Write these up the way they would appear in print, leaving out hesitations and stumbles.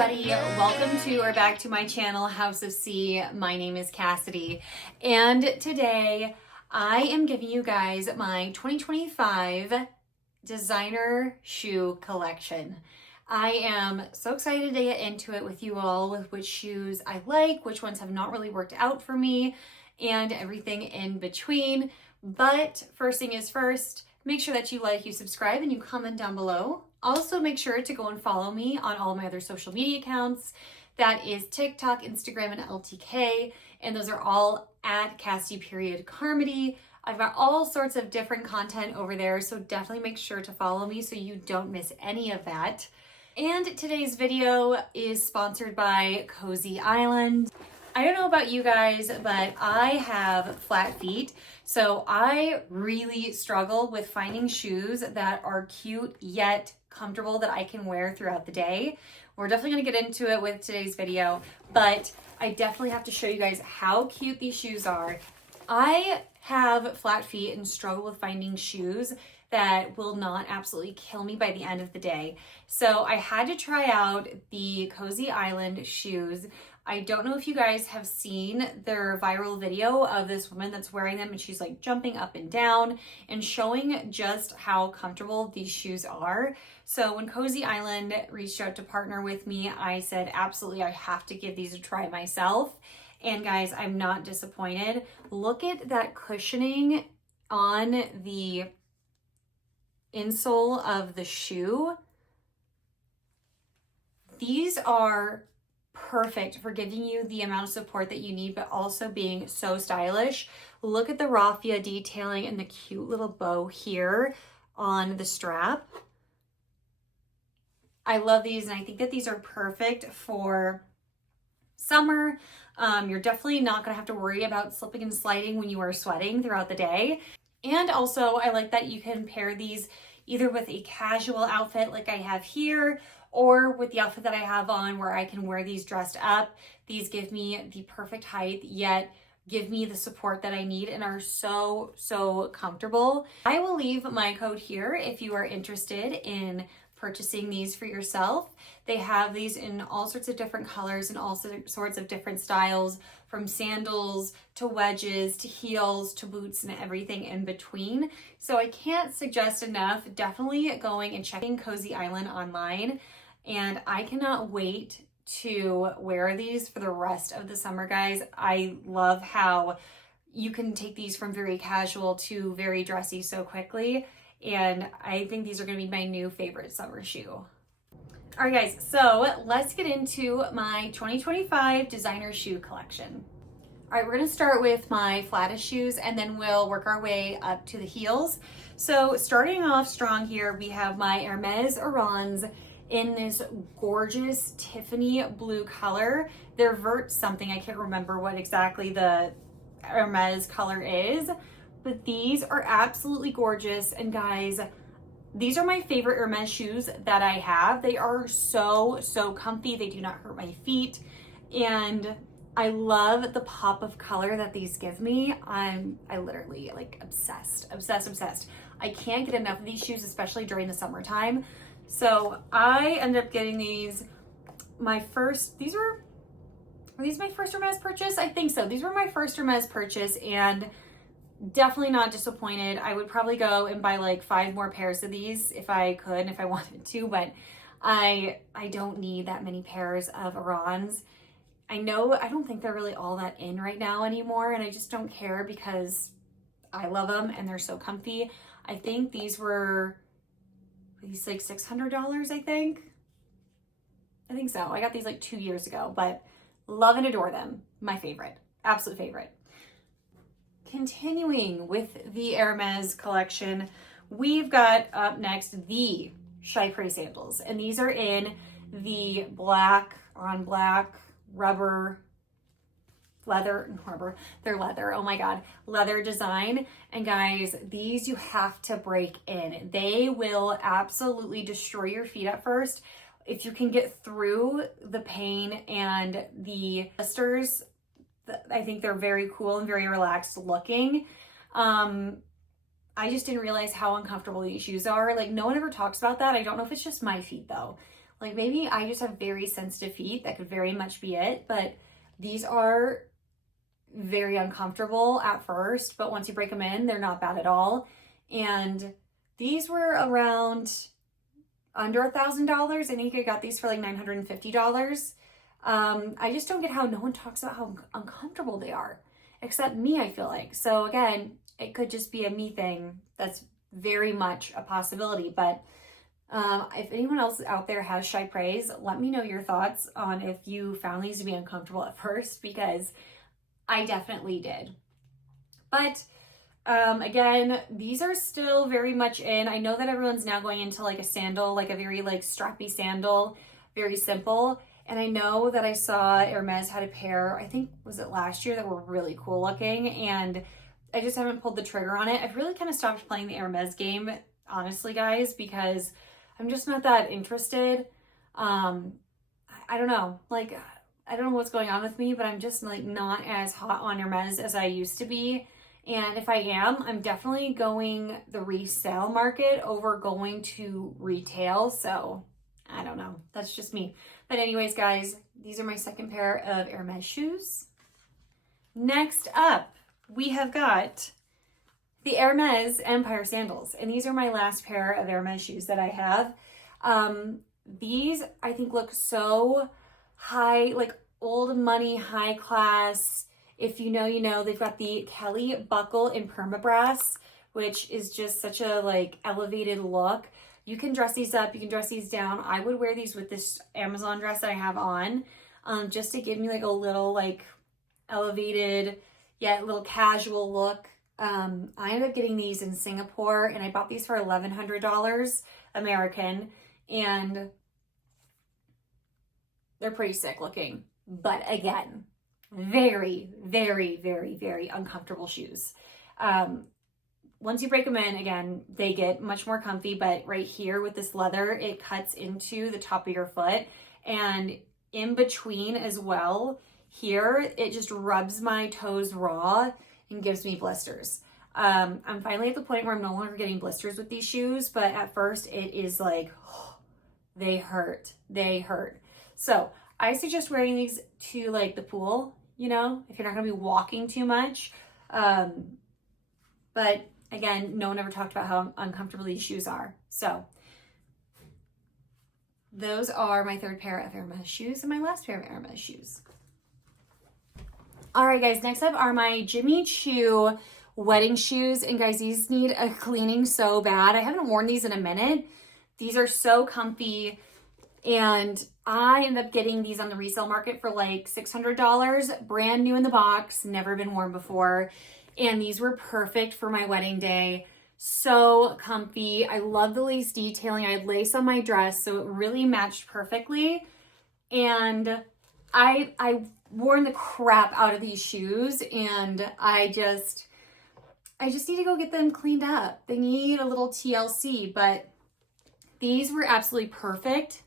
everybody, welcome to or back to my channel, House of C. My name is Cassidy, and today I am giving you guys my 2025 designer shoe collection. I am so excited to get into it with you all, with which shoes I like, which ones have not really worked out for me, and everything in between. But first thing is first, make sure that you like, you subscribe, and you comment down below. Also, make sure to go and follow me on all my other social media accounts. That is TikTok, Instagram, and LTK. And those are all at Cassidy.Carmody. I've got all sorts of different content over there, so definitely make sure to follow me so you don't miss any of that. And today's video is sponsored by Cosy Island. I don't know about you guys, but I have flat feet, so I really struggle with finding shoes that are cute yet comfortable that I can wear throughout the day. We're definitely going to get into it with today's video, but I definitely have to show you guys how cute these shoes are. I have flat feet and struggle with finding shoes that will not absolutely kill me by the end of the day. So I had to try out the Cosy Island shoes. I don't know if you guys have seen their viral video of this woman that's wearing them, and she's like jumping up and down and showing just how comfortable these shoes are. So when Cosy Island reached out to partner with me, I said, absolutely, I have to give these a try myself. And guys, I'm not disappointed. Look at that cushioning on the insole of the shoe. These are perfect for giving you the amount of support that you need, but also being so stylish. Look at the raffia detailing and the cute little bow here on the strap. I love these, and I think that these are perfect for summer. You're definitely not gonna have to worry about slipping and sliding when you are sweating throughout the day. And also, I like that you can pair these either with a casual outfit like I have here, or with the outfit that I have on where I can wear these dressed up. These give me the perfect height, yet give me the support that I need and are so, so comfortable. I will leave my code here if you are interested in purchasing these for yourself. They have these in all sorts of different colors and all sorts of different styles, from sandals to wedges to heels to boots and everything in between. So I can't suggest enough definitely going and checking Cosy Island online. And I cannot wait to wear these for the rest of the summer, guys. I love how you can take these from very casual to very dressy so quickly. And I think these are gonna be my new favorite summer shoe. All right, guys, so let's get into my 2025 designer shoe collection. All right, we're gonna start with my flattest shoes, and then we'll work our way up to the heels. So starting off strong here, we have my Hermes Arons in this gorgeous Tiffany blue color. They're vert something, I can't remember what exactly the Hermes color is, but these are absolutely gorgeous. And guys, these are my favorite Hermes shoes that I have. They are so, so comfy. They do not hurt my feet. And I love the pop of color that these give me. I literally like obsessed. I can't get enough of these shoes, especially during the summertime. So I ended up getting these, were these my first Hermes purchase? I think so. These were my first Hermes purchase, and definitely not disappointed. I would probably go and buy like 5 more pairs of these if I could and if I wanted to, but I don't need that many pairs of Arons. I don't think they're really all that in right now anymore, and I just don't care because I love them and they're so comfy. I think these were like $600, I think so. I got these like 2 years ago, but love and adore them. My favorite, absolute favorite. Continuing with the Hermes collection, we've got up next the chypre sandals, and these are in the black on black they're leather, oh my god, leather design. And guys, these you have to break in. They will absolutely destroy your feet at first. If you can get through the pain and the blisters, I think they're very cool and very relaxed looking. I just didn't realize how uncomfortable these shoes are. Like, no one ever talks about that. I don't know if it's just my feet though. Like maybe I just have very sensitive feet. That could very much be it. But these are very uncomfortable at first, but once you break them in, they're not bad at all. And these were around under $1,000. I think I got these for like $950. I just don't get how no one talks about how uncomfortable they are, except me, I feel like. So again, it could just be a me thing. That's very much a possibility. But if anyone else out there has chypres, let me know your thoughts on if you found these to be uncomfortable at first, because I definitely did. But again, these are still very much in. I know that everyone's now going into like a sandal, like a very like strappy sandal, very simple. And I know that I saw Hermes had a pair, I think, was it last year, that were really cool looking. And I just haven't pulled the trigger on it. I've really kind of stopped playing the Hermes game, honestly, guys, because I'm just not that interested. I don't know. Like, I don't know what's going on with me, but I'm just like not as hot on Hermes as I used to be. And if I am, I'm definitely going the resale market over going to retail. So I don't know. That's just me. But anyways, guys, these are my second pair of Hermes shoes. Next up, we have got the Hermes Empire sandals. And these are my last pair of Hermes shoes that I have. These I think look so high, like old money, high class. If you know, you know. They've got the Kelly buckle in permabrass, which is just such a like elevated look. You can dress these up, you can dress these down. I would wear these with this Amazon dress that I have on, just to give me like a little like elevated, yet little casual look. I ended up getting these in Singapore, and I bought these for $1,100 American, and they're pretty sick looking. But again, very, very, very, very uncomfortable shoes. Once you break them in, again, they get much more comfy, but right here with this leather, it cuts into the top of your foot, and in between as well, here, it just rubs my toes raw and gives me blisters. I'm finally at the point where I'm no longer getting blisters with these shoes, but at first it is like, oh, they hurt. So I suggest wearing these to like the pool, you know, if you're not gonna be walking too much. But again, no one ever talked about how uncomfortable these shoes are. So those are my third pair of Hermes shoes and my last pair of Hermes shoes. All right, guys, next up are my Jimmy Choo wedding shoes. And guys, these need a cleaning so bad. I haven't worn these in a minute. These are so comfy. And I ended up getting these on the resale market for like $600, brand new in the box, never been worn before. And these were perfect for my wedding day. So comfy. I love the lace detailing. I had lace on my dress, so it really matched perfectly. And I worn the crap out of these shoes, and I just need to go get them cleaned up. They need a little TLC, but these were absolutely perfect.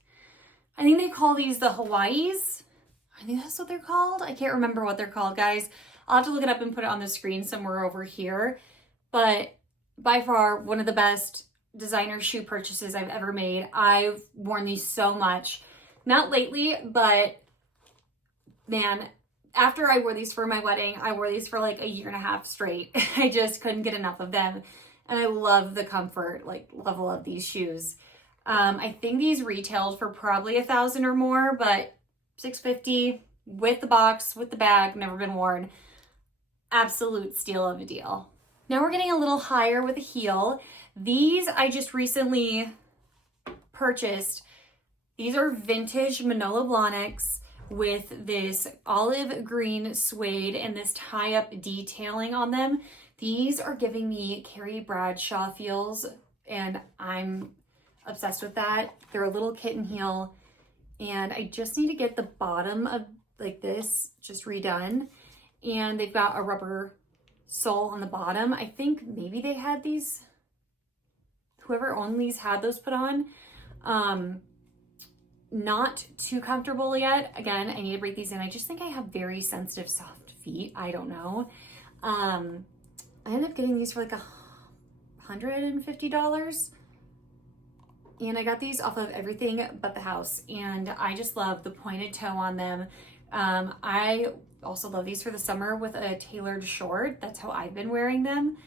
I think they call these the Hawaiis. I think that's what they're called. I can't remember what they're called, guys. I'll have to look it up and put it on the screen somewhere over here. But by far, one of the best designer shoe purchases I've ever made. I've worn these so much. Not lately, but man, after I wore these for my wedding, I wore these for like a year and a half straight. I just couldn't get enough of them. And I love the comfort, like, level of these shoes. I think these retailed for probably $1,000 or more, but $650 with the box, with the bag, never been worn. Absolute steal of a deal. Now we're getting a little higher with a heel. These I just recently purchased. These are vintage Manolo Blahniks with this olive green suede and this tie-up detailing on them. These are giving me Carrie Bradshaw feels, and I'm obsessed with that. They're a little kitten heel, and I just need to get the bottom of like this just redone. And they've got a rubber sole on the bottom. I think maybe they had these, whoever owned these had those put on. Not too comfortable yet. Again, I need to break these in. I just think I have very sensitive, soft feet. I don't know. I ended up getting these for like $150. And I got these off of Everything But the House, and I just love the pointed toe on them. I also love these for the summer with a tailored short. That's how I've been wearing them.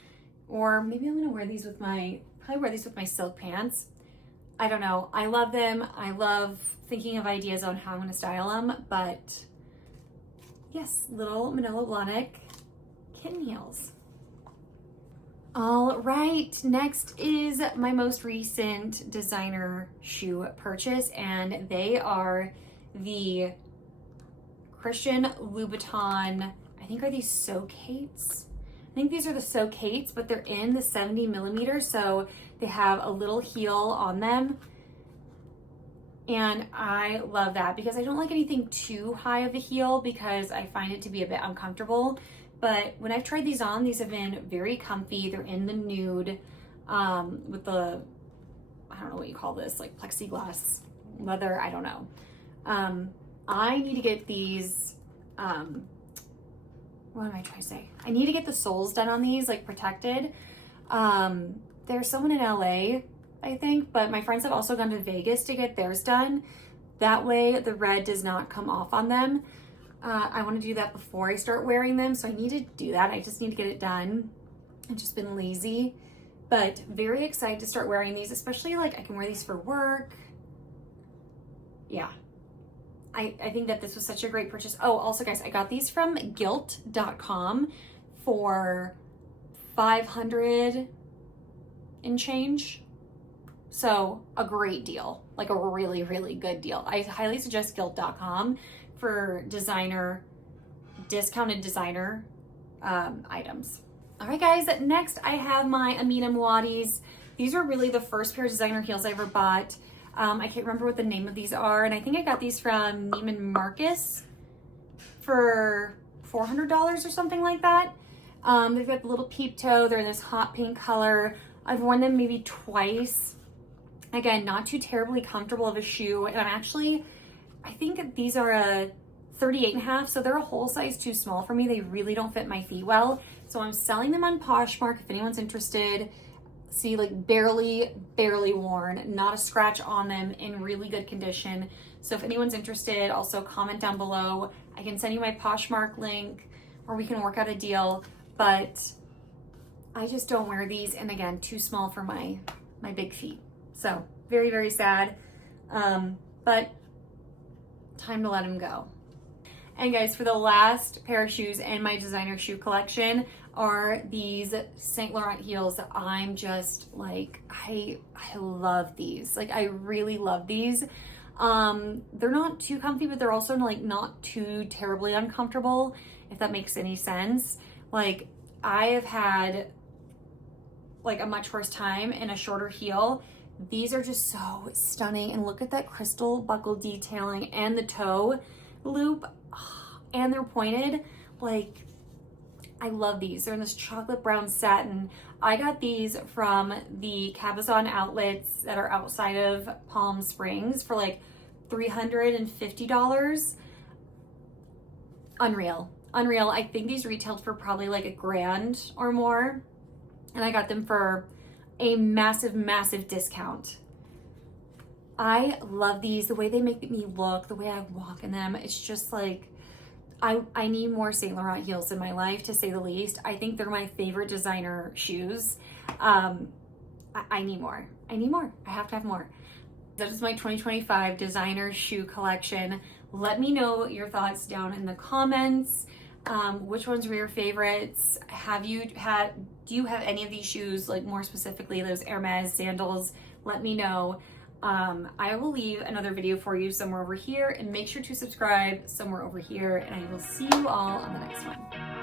Or maybe I'm gonna wear these with probably wear these with my silk pants. I don't know. I love them. I love thinking of ideas on how I'm gonna style them, but yes, little Manolo Blahnik kitten heels. All right, next is my most recent designer shoe purchase, and they are the Christian Louboutin, I think are these Socates? I think these are the Socates, but they're in the 70 millimeters, so they have a little heel on them. And I love that because I don't like anything too high of a heel because I find it to be a bit uncomfortable. But when I've tried these on, these have been very comfy. They're in the nude with the, I don't know what you call this, like plexiglass leather, I don't know. I need to get these, what am I trying to say? I need to get the soles done on these, like protected. There's someone in LA, I think, but my friends have also gone to Vegas to get theirs done. That way the red does not come off on them. I want to do that before I start wearing them, so I need to do that. I just need to get it done. I've just been lazy, but very excited to start wearing these, especially like I can wear these for work. Yeah. I think that this was such a great purchase. Oh, also guys, I got these from gilt.com for $500 and change. So a great deal, like a really, really good deal. I highly suggest gilt.com for discounted designer items. All right guys, next I have my Amina Muaddis. These were really the first pair of designer heels I ever bought. I can't remember what the name of these are, and I think I got these from Neiman Marcus for $400 or something like that. They've got the little peep toe. They're in this hot pink color. I've worn them maybe twice. Again, not too terribly comfortable of a shoe, and I think these are a 38.5, so they're a whole size too small for me. They really don't fit my feet well. So I'm selling them on Poshmark if anyone's interested. See, like barely worn, not a scratch on them, in really good condition. So if anyone's interested, also comment down below. I can send you my Poshmark link, or we can work out a deal, but I just don't wear these, and again, too small for my big feet. So very, very sad, but time to let them go. And guys, for the last pair of shoes in my designer shoe collection are these Saint Laurent heels that I'm just like, I love these. Like, I really love these. They're not too comfy, but they're also like not too terribly uncomfortable, if that makes any sense. Like, I have had like a much worse time in a shorter heel. These are just so stunning, and look at that crystal buckle detailing and the toe loop, and they're pointed. Like, I love these. They're in this chocolate brown satin. I got these from the Cabazon outlets that are outside of Palm Springs for like $350. Unreal. I think these retailed for probably like $1,000 or more, and I got them for a massive discount. I love these, the way they make me look, the way I walk in them. It's just like, I need more Saint Laurent heels in my life, to say the least. I think they're my favorite designer shoes. I need more. I have to have more. That is my 2025 designer shoe collection. Let me know your thoughts down in the comments. Which ones were your favorites? Do you have any of these shoes, like more specifically those Hermes sandals? Let me know. I will leave another video for you somewhere over here, and make sure to subscribe somewhere over here, and I will see you all on the next one.